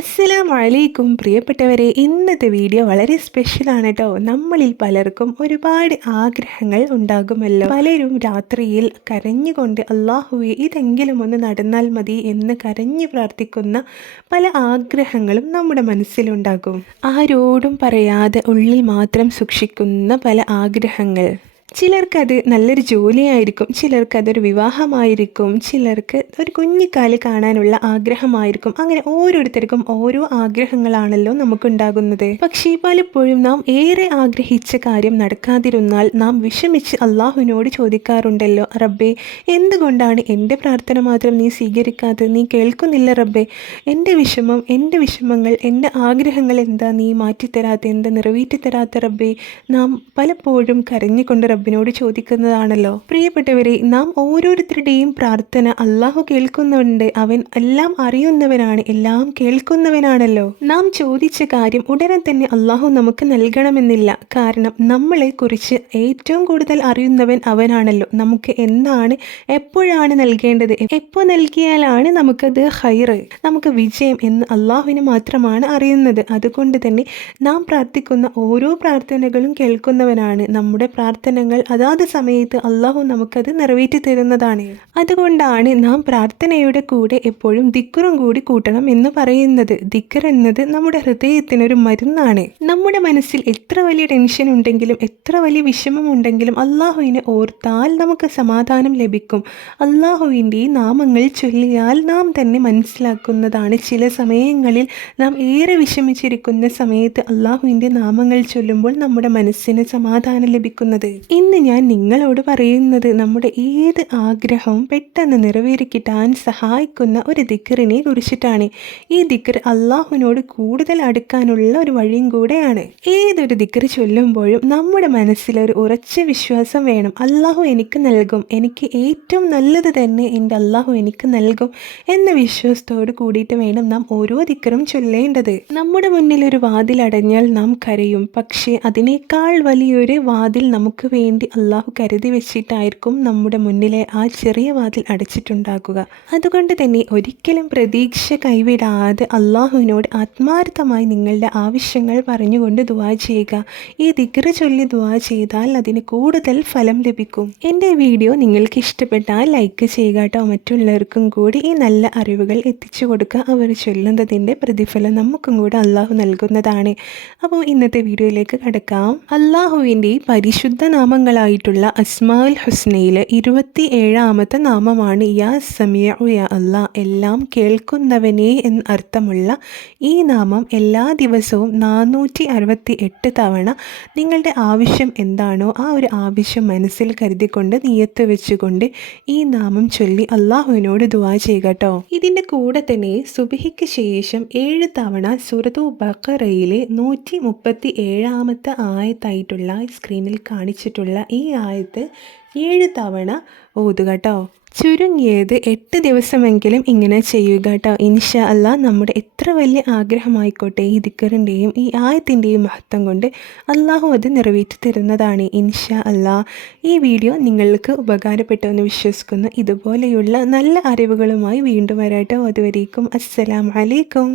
അസ്സലാമു അലൈക്കും പ്രിയപ്പെട്ടവരെ, ഇന്നത്തെ വീഡിയോ വളരെ സ്പെഷ്യലാണ് കേട്ടോ. നമ്മളിൽ പലർക്കും ഒരുപാട് ആഗ്രഹങ്ങൾ ഉണ്ടാകുമല്ലോ. പലരും രാത്രിയിൽ കരഞ്ഞുകൊണ്ട് അള്ളാഹുവെ ഇതെങ്കിലും ഒന്ന് നടന്നാൽ മതി എന്ന് കരഞ്ഞു പ്രാർത്ഥിക്കുന്ന പല ആഗ്രഹങ്ങളും നമ്മുടെ മനസ്സിലുണ്ടാകും. ആരോടും പറയാതെ ഉള്ളിൽ മാത്രം സൂക്ഷിക്കുന്ന പല ആഗ്രഹങ്ങൾ. ചിലർക്കത് നല്ലൊരു ജോലിയായിരിക്കും, ചിലർക്കതൊരു വിവാഹമായിരിക്കും, ചിലർക്ക് ഒരു കുഞ്ഞിക്കാല് കാണാനുള്ള ആഗ്രഹമായിരിക്കും. അങ്ങനെ ഓരോരുത്തർക്കും ഓരോ ആഗ്രഹങ്ങളാണല്ലോ നമുക്കുണ്ടാകുന്നത്. പക്ഷേ പലപ്പോഴും നാം ഏറെ ആഗ്രഹിച്ച കാര്യം നടക്കാതിരുന്നാൽ നാം വിഷമിച്ച് അള്ളാഹുവിനോട് ചോദിക്കാറുണ്ടല്ലോ, റബ്ബേ എന്തുകൊണ്ടാണ് എൻ്റെ പ്രാർത്ഥന മാത്രം നീ സ്വീകരിക്കാതെ, നീ കേൾക്കുന്നില്ല റബ്ബേ, എൻ്റെ വിഷമങ്ങൾ, എൻ്റെ ആഗ്രഹങ്ങൾ എന്താ നീ മാറ്റിത്തരാത്ത, എന്താ നിറവേറ്റിത്തരാത്ത റബ്ബേ. നാം പലപ്പോഴും കരഞ്ഞുകൊണ്ട് റബ്ബിനോട് ചോദിക്കുന്നതാണല്ലോ. പ്രിയപ്പെട്ടവരെ, നാം ഓരോരുത്തരുടെയും പ്രാർത്ഥന അള്ളാഹു കേൾക്കുന്നുണ്ട്. അവൻ എല്ലാം അറിയുന്നവനാണ്, എല്ലാം കേൾക്കുന്നവനാണല്ലോ. നാം ചോദിച്ച കാര്യം ഉടനെ തന്നെ അള്ളാഹു നമുക്ക് നൽകണമെന്നില്ല. കാരണം നമ്മളെ കുറിച്ച് ഏറ്റവും കൂടുതൽ അറിയുന്നവൻ അവനാണല്ലോ. നമുക്ക് എന്താണ്, എപ്പോഴാണ് നൽകേണ്ടത്, എപ്പോൾ നൽകിയാലാണ് നമുക്കത് ഹൈറ്, നമുക്ക് വിജയം എന്ന് അള്ളാഹുവിന് മാത്രമാണ് അറിയുന്നത്. അതുകൊണ്ട് തന്നെ നാം പ്രാർത്ഥിക്കുന്ന ഓരോ പ്രാർത്ഥനകളും കേൾക്കുന്നവനാണ്. നമ്മുടെ പ്രാർത്ഥനകൾ അതാത് സമയത്ത് അള്ളാഹു നമുക്കത് നിറവേറ്റി തരുന്നതാണ്. അതുകൊണ്ടാണ് നാം പ്രാർത്ഥനയുടെ കൂടെ എപ്പോഴും ദിക്റും കൂടി കൂട്ടണം എന്ന് പറയുന്നത്. ദിക്ർ എന്നത് നമ്മുടെ ഹൃദയത്തിനൊരു മരുന്നാണ്. നമ്മുടെ മനസ്സിൽ എത്ര വലിയ ടെൻഷൻ ഉണ്ടെങ്കിലും, എത്ര വലിയ വിഷമം ഉണ്ടെങ്കിലും അള്ളാഹുവിനെ ഓർത്താൽ നമുക്ക് സമാധാനം ലഭിക്കും. അള്ളാഹുവിൻ്റെ നാമങ്ങൾ ചൊല്ലിയാൽ നാം തന്നെ മനസ്സിലാക്കുന്നതാണ്, ചില സമയങ്ങളിൽ നാം ഏറെ വിഷമിച്ചിരിക്കുന്ന സമയത്ത് അള്ളാഹുവിൻ്റെ നാമങ്ങൾ ചൊല്ലുമ്പോൾ നമ്മുടെ മനസ്സിന് സമാധാനം ലഭിക്കുന്നത്. ഇന്ന് ഞാൻ നിങ്ങളോട് പറയുന്നത് നമ്മുടെ ഏത് ആഗ്രഹവും പെട്ടെന്ന് നിറവേറിക്കിട്ടാൻ സഹായിക്കുന്ന ഒരു ദിക്റിനെ കുറിച്ചിട്ടാണ്. ഈ ദിക്ർ അള്ളാഹുവിനോട് കൂടുതൽ അടുക്കാനുള്ള ഒരു വഴിയും കൂടെയാണ്. ഏതൊരു ദിക്ർ ചൊല്ലുമ്പോഴും നമ്മുടെ മനസ്സിലൊരു ഉറച്ച വിശ്വാസം വേണം. അള്ളാഹു എനിക്ക് നൽകും, എനിക്ക് ഏറ്റവും നല്ലത് തന്നെ എൻ്റെ അള്ളാഹു എനിക്ക് നൽകും എന്ന വിശ്വാസത്തോട് കൂടിയിട്ട് വേണം നാം ഓരോ ദിക്റും ചൊല്ലേണ്ടത്. നമ്മുടെ മുന്നിൽ ഒരു വാതിൽ അടഞ്ഞാൽ നാം കരയും, പക്ഷേ അതിനേക്കാൾ വലിയൊരു വാതിൽ നമുക്ക് വേണ്ടി അള്ളാഹു കരുതി വെച്ചിട്ടായിരിക്കും നമ്മുടെ മുന്നിലെ ആ ചെറിയ വാതിൽ അടച്ചിട്ടുണ്ടാക്കുക. അതുകൊണ്ട് തന്നെ ഒരിക്കലും പ്രതീക്ഷ കൈവിടാതെ അള്ളാഹുവിനോട് ആത്മാർത്ഥമായി നിങ്ങളുടെ ആവശ്യങ്ങൾ പറഞ്ഞുകൊണ്ട് ദുആ ചെയ്യുക. ഈ ദിക്ർ ചൊല്ലി ദുആ ചെയ്താൽ അതിന് കൂടുതൽ ഫലം ലഭിക്കും. എൻ്റെ വീഡിയോ നിങ്ങൾക്ക് ഇഷ്ടപ്പെട്ടാൽ ലൈക്ക് ചെയ്യുക കേട്ടോ. മറ്റുള്ളവർക്കും കൂടി ഈ നല്ല അറിവുകൾ എത്തിച്ചു കൊടുക്കുക. അവർ ചൊല്ലുന്നതിൻ്റെ പ്രതിഫലം നമുക്കും കൂടെ അള്ളാഹു നൽകുന്നതാണ്. അപ്പോൾ ഇന്നത്തെ വീഡിയോയിലേക്ക് കടക്കാം. അള്ളാഹുവിൻ്റെ പരിശുദ്ധ നാമങ്ങളായിട്ടുള്ള അസ്മാഉൽ ഹുസ്നയിലെ 27ാമത്തെ നാമമാണ് യാ സമീഉ യാ അല്ലാ, എല്ലാം കേൾക്കുന്നവനെ എന്ന് അർത്ഥമുള്ള ഈ നാമം എല്ലാ ദിവസവും 468 തവണ നിങ്ങളുടെ ആവശ്യം എന്താണോ ആ ഒരു ആവശ്യം മനസ്സിൽ കരുതിക്കൊണ്ട് നിയത്ത് വെച്ചുകൊണ്ട് ഈ നാമം ചൊല്ലി അള്ളാഹുവിനോട് ദുആ ചെയ്യുക കേട്ടോ. ഇതിൻ്റെ കൂടെ തന്നെ സുബ്ഹിക്ക് ശേഷം 7 തവണ സൂറത്തുൽ ബഖറയിലെ 137ാമത്തെ ആയത്തായിട്ടുള്ള സ്ക്രീനിൽ കാണിച്ചിട്ടുള്ള ഈ ആയത്ത് 7 തവണ ഓതുക കേട്ടോ. ചുരുങ്ങിയത് 8 ദിവസമെങ്കിലും ഇങ്ങനെ ചെയ്യുക കേട്ടോ. ഇൻഷാ അല്ലാ നമ്മുടെ എത്ര വലിയ ആഗ്രഹമായിക്കോട്ടെ, ഈ ദിക്റിൻ്റെയും ഈ ആയത്തിൻ്റെയും മഹത്വം കൊണ്ട് അള്ളാഹു അത് നിറവേറ്റി തരുന്നതാണ് ഇൻഷാ അല്ലാ. ഈ വീഡിയോ നിങ്ങൾക്ക് ഉപകാരപ്പെട്ടെന്ന് വിശ്വസിക്കുന്നു. ഇതുപോലെയുള്ള നല്ല അറിവുകളുമായി വീണ്ടും വരാട്ടോ. അതുവരേക്കും അസ്സലാമു അലൈക്കും.